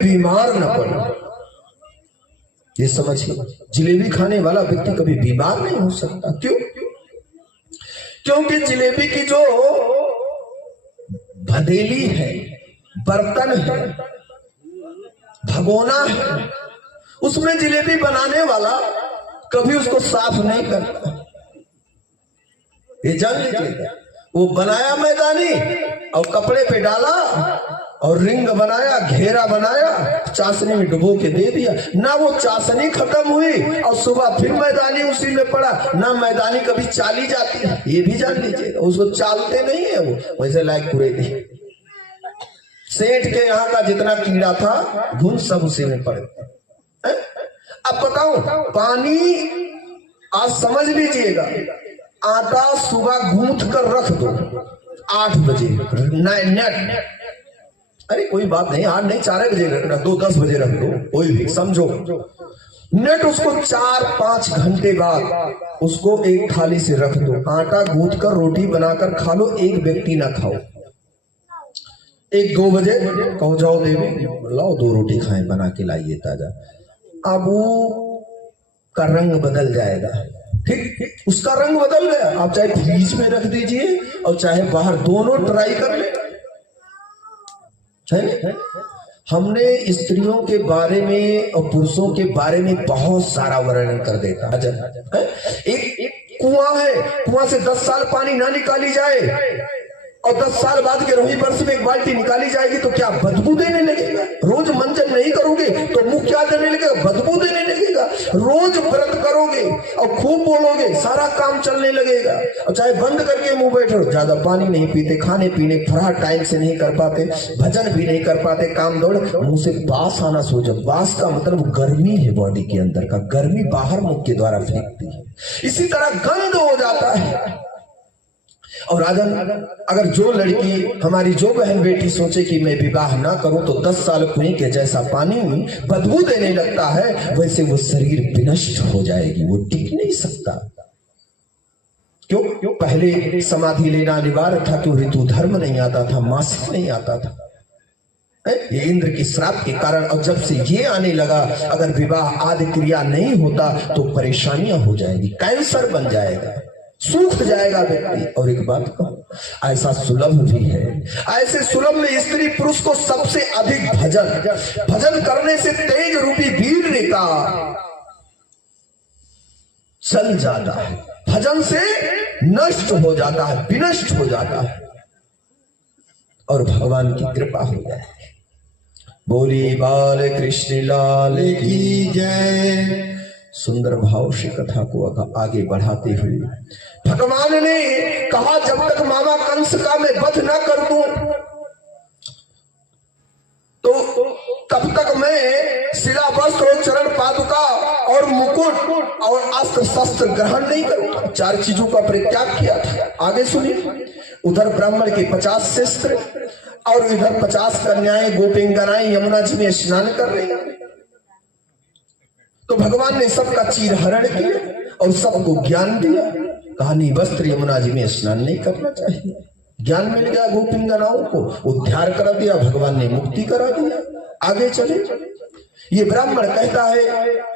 बीमार न पड़े। ये समझिए, जलेबी खाने वाला व्यक्ति कभी बीमार नहीं हो सकता। क्यों? क्योंकि जलेबी की जो भदेली है, बर्तन है, भगोना है, उसमें जलेबी बनाने वाला कभी उसको साफ नहीं करता। ये जान लीजिएगा। वो बनाया मैदानी और कपड़े पे डाला और रिंग बनाया, घेरा बनाया, चाशनी में डुबो के दे दिया। ना वो चाशनी खत्म हुई और सुबह फिर मैदानी उसी में पड़ा, ना मैदानी कभी चाली जाती है। ये भी जान लीजिएगा, उसको चालते नहीं है वो, वैसे लायक पूरे दी। सेठ के यहाँ का जितना कीड़ा था घुन सब उसी में पड़े। अब बताओ, पानी आज समझ लीजिएगा, आटा सुबह गूंथ कर रख दो 8 बजे नेट, अरे कोई बात नहीं, 8 नहीं 4 बजे रखना, 2-10 बजे रख दो, कोई भी समझो नेट। उसको 4-5 घंटे बाद उसको एक थाली से रख दो, आटा गूंथ कर रोटी बनाकर खा लो। एक व्यक्ति ना खाओ, 1-2 बजे कहो जाओ देवी लाओ 2 रोटी खाएं, बना के लाइए ताजा। अब वो का रंग बदल जाएगा। ठीक, उसका रंग बदल गया। आप चाहे फ्रीज में रख दीजिए और चाहे बाहर, दोनों ट्राई कर ले। हमने स्त्रियों के बारे में और पुरुषों के बारे में बहुत सारा वर्णन कर देता है। एक कुआं है, कुआं से 10 साल पानी ना निकाली जाए और 10 साल बाद के रोही वर्ष में 1 बाल्टी निकाली जाएगी तो क्या बदबू देने लगेगा? रोज मंजन नहीं करोगे तो मुंह क्या देने लगेगा? बदबू देने लगेगा। रोज व्रत करोगे और खूब बोलोगे, सारा काम चलने लगेगा। और चाहे बंद करके मुंह बैठो, ज्यादा पानी नहीं पीते, खाने पीने फरार टाइम से नहीं कर पाते, भजन भी नहीं कर पाते, काम दौड़, मुंह से बास आना शुरू। जब बास का मतलब गर्मी है, बॉडी के अंदर का गर्मी बाहर मुख के द्वारा फेंकती है। इसी तरह गंध हो जाता है। और अगर जो लड़की, हमारी जो बहन बेटी सोचे कि मैं विवाह ना करूं तो 10 साल कुएं के जैसा पानी में बदबू देने लगता है, वैसे वो शरीर विनष्ट हो जाएगी, वो टिक नहीं सकता। क्यों? पहले समाधि लेना अनिवार्य था, क्यों? ऋतु धर्म नहीं आता था, मासिक नहीं आता था। ये इंद्र की श्राप के कारण। और जब से ये आने लगा, अगर विवाह आदि क्रिया नहीं होता तो परेशानियां हो जाएगी, कैंसर बन जाएगा, सूख जाएगा व्यक्ति। और एक बात कहूं, ऐसा सुलभ भी है, ऐसे सुलभ में स्त्री पुरुष को सबसे अधिक भजन करने से तेज रूपी वीर का चल जाता है, भजन से नष्ट हो जाता है, विनष्ट हो जाता है और भगवान की कृपा हो जाए। बोली बाल कृष्ण लाल की जय। सुंदर भाव से कथा को आगे बढ़ाते हुए भगवान ने कहा, जब तक मामा कंस का मैं वध न कर दूं तो तब तक मैं शिला वस्त्र और चरण पादुका और मुकुट और अस्त्र शस्त्र ग्रहण नहीं करूंगा। 4 चीजों का परित्याग किया था। आगे सुनिए, उधर ब्राह्मण के 50 शस्त्र और इधर 50 कन्याएं गोपिंगनाएं यमुना जी में स्नान कर रही हैं। तो भगवान ने सबका चीरहरण किया और सबको ज्ञान दिया। कहानी वस्त्र यमुना जी में स्नान नहीं करना चाहिए। ज्ञान मिल गया गोपिंगनाओं को, उद्धार करा दिया, भगवान ने मुक्ति करा दिया। आगे चले, ये ब्राह्मण कहता है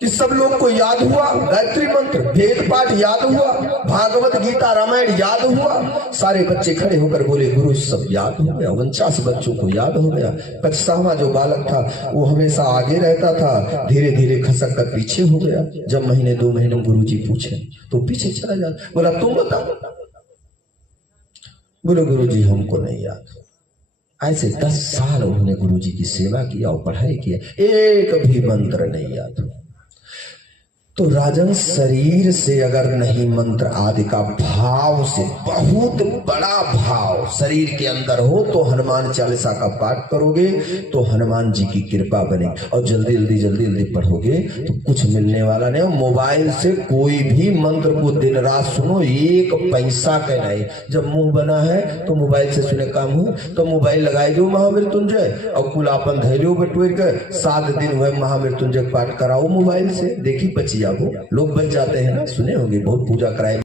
कि सब लोग को याद हुआ, गायत्री मंत्र वेद पाठ याद हुआ, भागवत गीता रामायण याद हुआ। सारे बच्चे खड़े होकर बोले, गुरु सब याद हो गया। 49 बच्चों को याद हो गया। 50वां जो बालक था वो हमेशा आगे रहता था, धीरे धीरे खसक कर पीछे हो गया। जब 1-2 महीने गुरुजी पूछे तो पीछे चला जाता। बोला तुम बताओ। बोलो गुरुजी हमको नहीं याद। ऐसे 10 साल उन्होंने गुरुजी की सेवा किया और पढ़ाई किया, एक भी मंत्र नहीं याद। तो राजन, शरीर से अगर नहीं मंत्र आदि का भाव से, बहुत बड़ा भाव शरीर के अंदर हो तो हनुमान चालीसा का पाठ करोगे तो हनुमान जी की कृपा बनेगी। और जल्दी जल्दी पढ़ोगे तो कुछ मिलने वाला नहीं। मोबाइल से कोई भी मंत्र को दिन रात सुनो, 1 पैसा का नहीं। जब मुंह बना है तो मोबाइल से सुने काम हो तो मोबाइल लगाए जो महामृत्युंजय और कुलापन धैर्य बटोर कर 7 दिन हुए महामृत्युंजय पाठ कराओ मोबाइल से। देखी पचिया वो लोग बच जाते हैं ना, सुने होंगे, बहुत पूजा कराए।